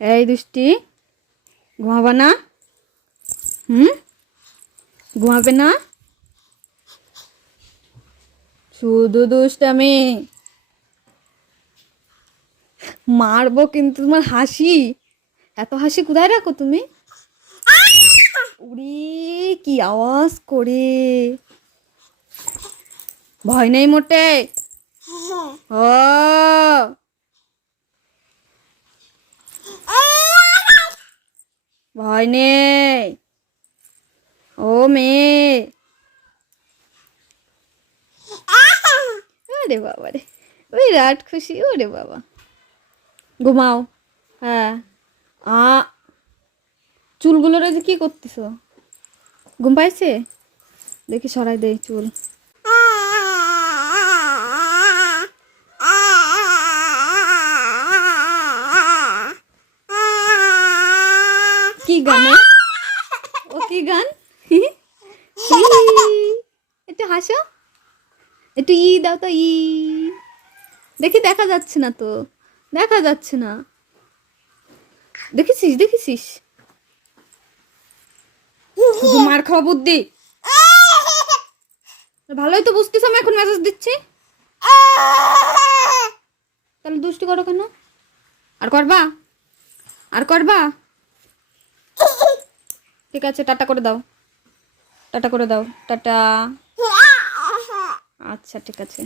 এই দুষ্টি, ঘুমাবা না। হুম? ঘুমাবে না? শুধু দুষ্টামি। মারবো কিন্তু তোমার হাসি। এত হাসি কোথায় রাখো তুমি? উড়ি, কি আওয়াজ করে। ভয় নেই মোটে। ও ভয় নেই। ও মেয়ে। বাবা রে, ওই রাট খুশি, ওরে বাবা। ঘুমাও। হ্যাঁ। আ, চুলগুলো যে কি করতেছ? ঘুম পাইছে? দেখি সরাই দেই চুল। কি গানে ও কি গান? একটু হাসো। একটু ই দাও তো ই। দেখি দেখা যাচ্ছে না তো। দেখা যাচ্ছে না। দেখেছিস দেখেছিস? শুধু মার খাওয়া বুদ্ধি। ভালোই তো বুঝতেছ আমি এখন মেসেজ দিচ্ছি। তাহলে দুষ্টি করো কেন? আর করবা? আর করবা? ঠিক আছে টাটা করে দাও। টাটা করে দাও। টাটা। আচ্ছা ঠিক আছে।